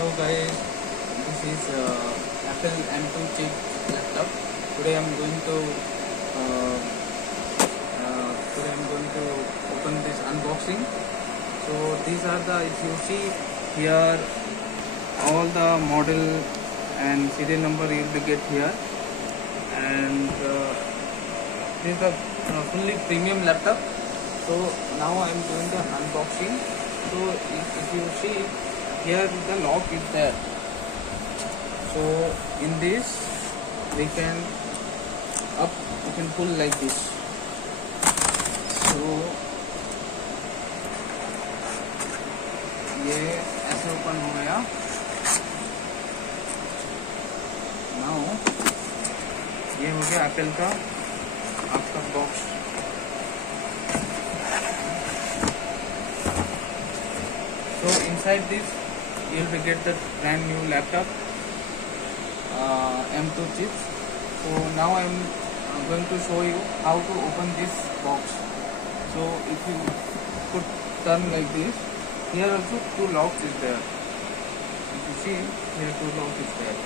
Hello guys, this is Apple M2 chip laptop. Today I'm going to open this unboxing. So these are the, if you see here, all the model and serial number you will get here, and this is a fully premium laptop. So now I'm doing the unboxing. So if you see here, the lock is there. So in this we can pull like this. So ये ऐसे open हो गया. Now ये हो गया Apple का आपका box. So inside this you will get the brand new laptop M2 chips. So now I am going to show you how to open this box. So if you could turn like this, here also two locks is there. If you see here, two locks is there.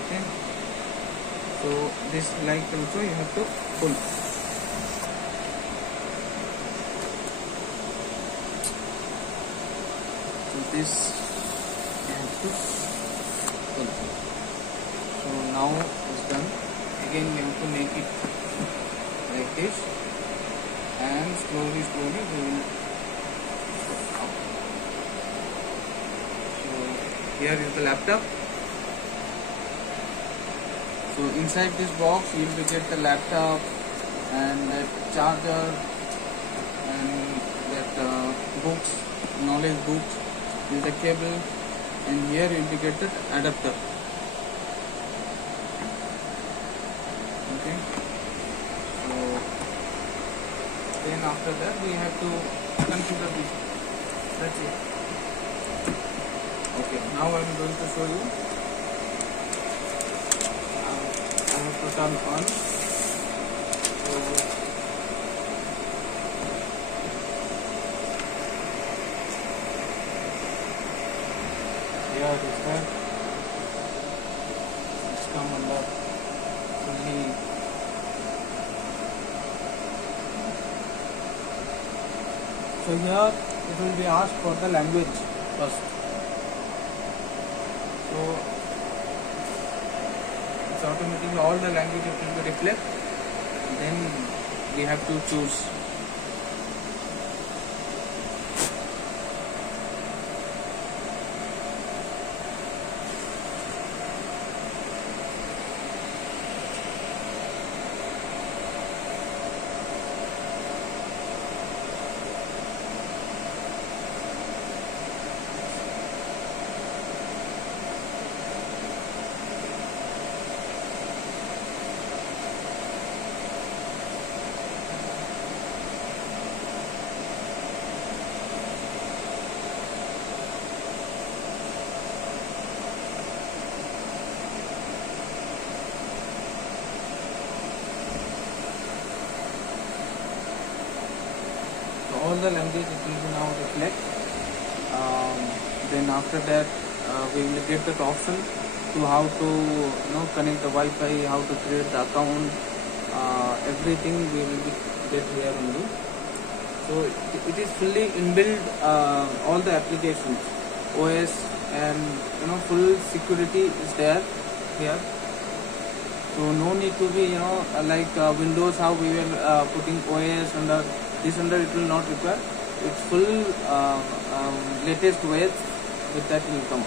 Okay. So this like also you have to pull. So this you have to pull. So now it's done. Again we have to make it like this, and slowly we will put out. So here is the laptop. So inside this box you will get the laptop and that charger and that books, knowledge books, with the cable, and here you will get the adapter. Okay. So then after that we have to configure this. That's it. Okay. Now I am going to show you. I have to turn on. So here is that. It's come under fully. So here it will be asked for the language first. So it's automatically all the languages will be reflect. Then we have to choose. All the language it will be now reflect. Then after that we will get that option to how to connect the Wi-Fi, how to create the account, everything we will be get here only. So it is fully inbuilt, all the applications, OS, and full security is there here. So no need to be like Windows, how we were putting OS under this, under it will not require. It's full latest OS with that will come.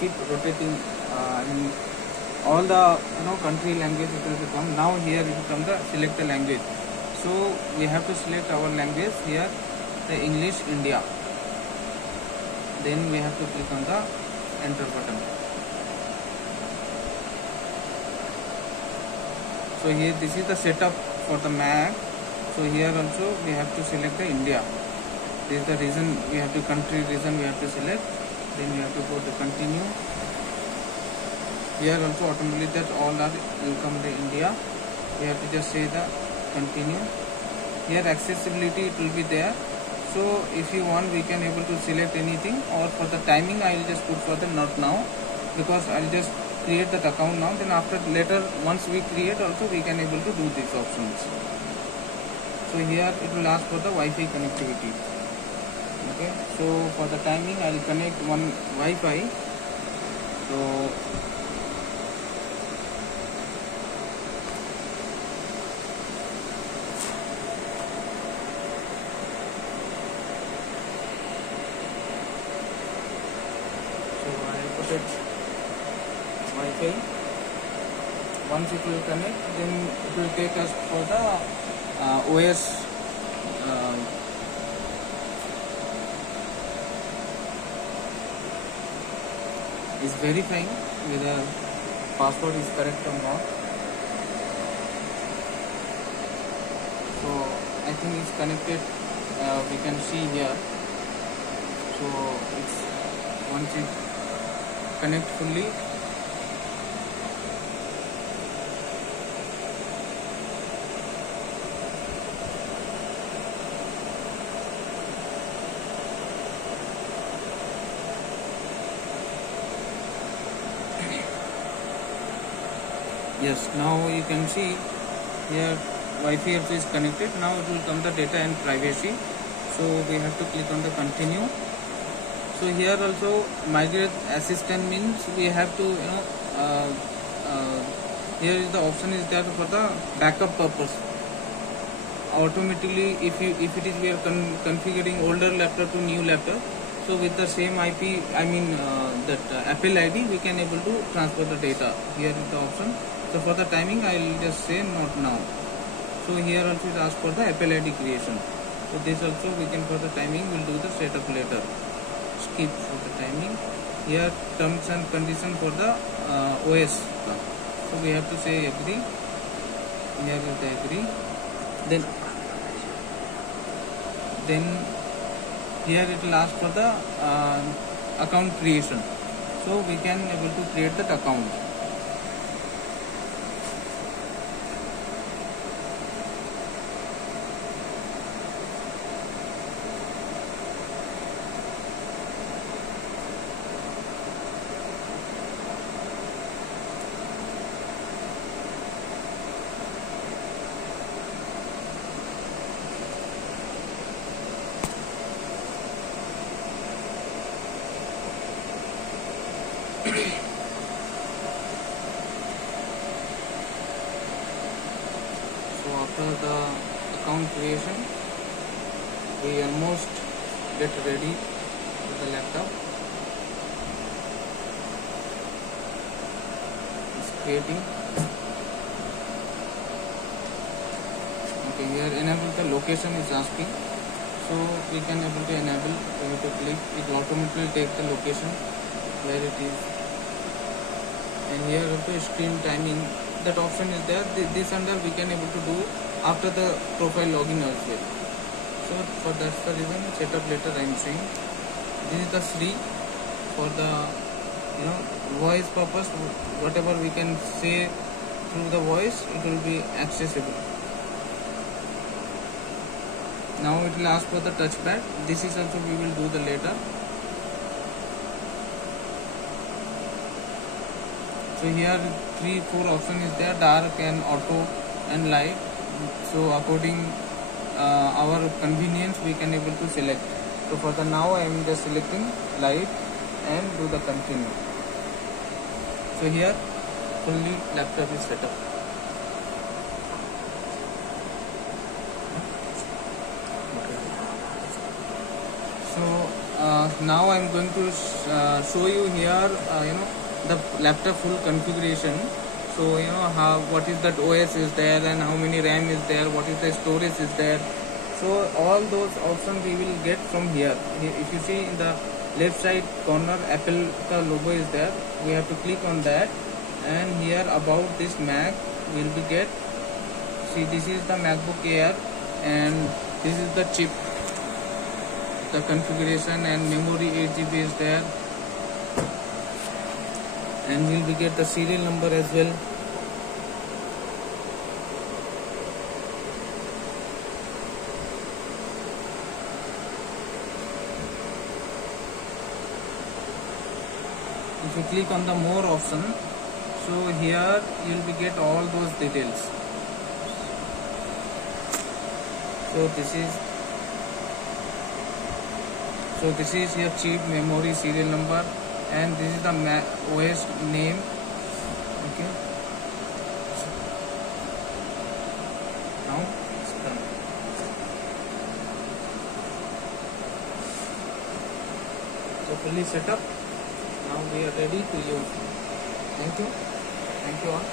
Keep rotating in all the country language it will come. Now here it will come the select the language. So we have to select our language here, the English India. then we have to click on the enter button. So here this is the setup for the Mac. So here also we have to select the India. This is the region, we have to country region we have to select. Then we have to go to continue. Here also automatically that all are welcome to India. We have to just say the continue. Here accessibility it will be there. So if you want we can able to select anything, or for the timing I will just put for the not now, because I will just create that account now, then after later once we create also we can able to do these options. So here it will ask for the Wi-Fi connectivity. Okay, so for the timing I will connect one Wi-Fi. So I put it Wi-Fi. Once it will connect, then it will take us for the OS. Is verifying whether password is correct or not. So I think it's connected. We can see here. So it's once it connect fully. Yes, now you can see here Wi-Fi also is connected. Now it will come the data and privacy. So we have to click on the continue. So here also migrate assistant means we have to here is the option is there for the backup purpose. Automatically if it is we are configuring older laptop to new laptop, so with the same IP Apple ID we can able to transfer the data. Here is the option. So for the timing I will just say not now. So here also it asks for the Apple ID creation. So this also we can for the timing will do the setup later. Skip for the timing. Here terms and condition for the OS. So we have to say agree. Here is the agree. Then here it will ask for the account creation. So we can able to create that account. So after the account creation, we almost get ready with the laptop. It's creating. Okay, here enable the location is asking. So we can able to enable. We have to click. It will automatically take the location where it is. And here also screen timing. That option is there. This under we can able to do after the profile login as well. So for that's the reason setup later I am saying. This is the Sri for the voice purpose. Whatever we can say through the voice, it will be accessible. Now it will ask for the touchpad. This is also we will do the later. So here 3-4 option is there, dark and auto and light. So according our convenience we can able to select. So for the now I am just selecting light and do the continue. So here fully laptop is set up. So now I am going to show you here the laptop full configuration. So what is that OS is there and how many RAM is there, what is the storage is there. So all those options we will get from here. If you see in the left side corner Apple the logo is there. We have to click on that, and here about this Mac will be get. See, this is the MacBook Air, and this is the chip, the configuration, and memory 8 GB is there, and we'll be get the serial number as well. If you click on the more option, so here you will be get all those details. So this is your chip, memory, serial number, and this is the OS name. Okay, now it's done. So fully set up. Now we are ready to use. Thank you all.